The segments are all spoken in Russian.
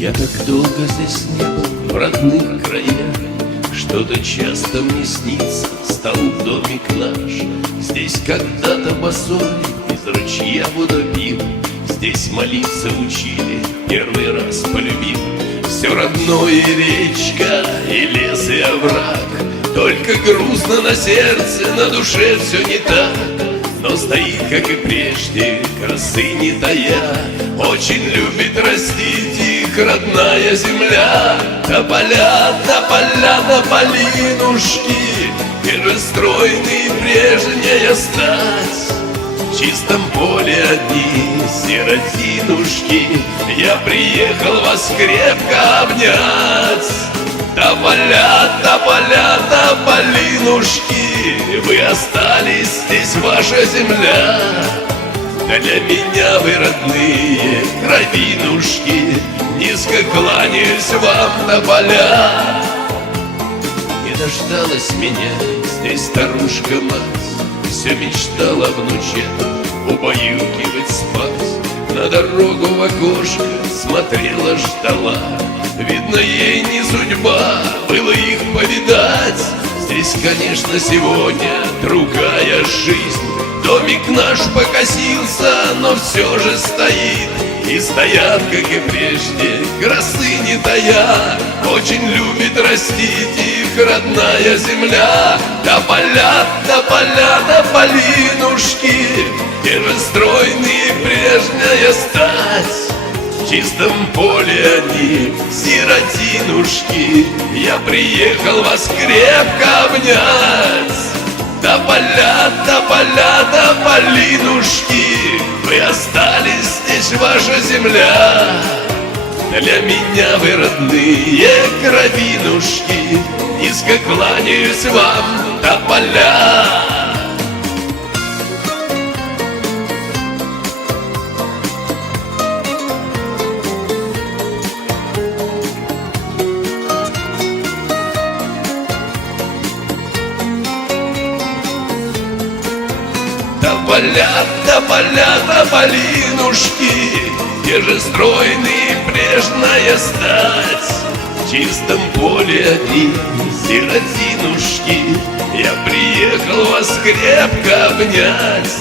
Я так долго здесь не был, в родных краях. Что-то часто мне снится, стал домик наш. Здесь когда-то босой из ручья воду пил. Здесь молиться учили, первый раз полюбил. Все родное, и речка, и лес, и овраг. Только грустно на сердце, на душе все не так. Но стоит, как и прежде, красы не тая. Очень любит растить их родная земля. Тополя, тополя, тополинушки, те же стройные прежняя стать. В чистом поле одни сиротинушки, я приехал вас крепко обнять. Тополя, тополя, тополинушки, вы остались, здесь ваша земля. Для меня вы родные кровинушки, низко кланяюсь вам, тополя. Не дождалась меня здесь старушка-мать, все мечтала внуче убаюкивать, спать. На дорогу в окошко смотрела, ждала. Видно, ей не судьба было их повидать. Здесь, конечно, сегодня другая жизнь. Домик наш покосился, но все же стоит. И стоят, как и прежде, красы не тая. Очень любит растить их родная земля. Тополя, тополя, тополинушки, те же стройные прежняя стать. В чистом поле одни сиротинушки, я приехал вас крепко обнять. Тополя, тополя, тополинушки, вы остались, здесь ваша земля. Для меня вы родные кровинушки, низко кланяюсь вам, тополя. Тополя, тополя, тополинушки, те же стройные прежняя стать. В чистом поле одни сиротинушки, я приехал вас крепко обнять.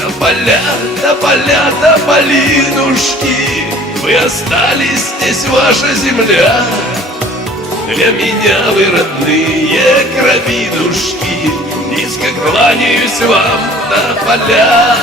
Тополя, тополя, тополинушки, вы остались, здесь ваша земля. Для меня вы родные кровинушки, низко кланяюсь вам, тополя.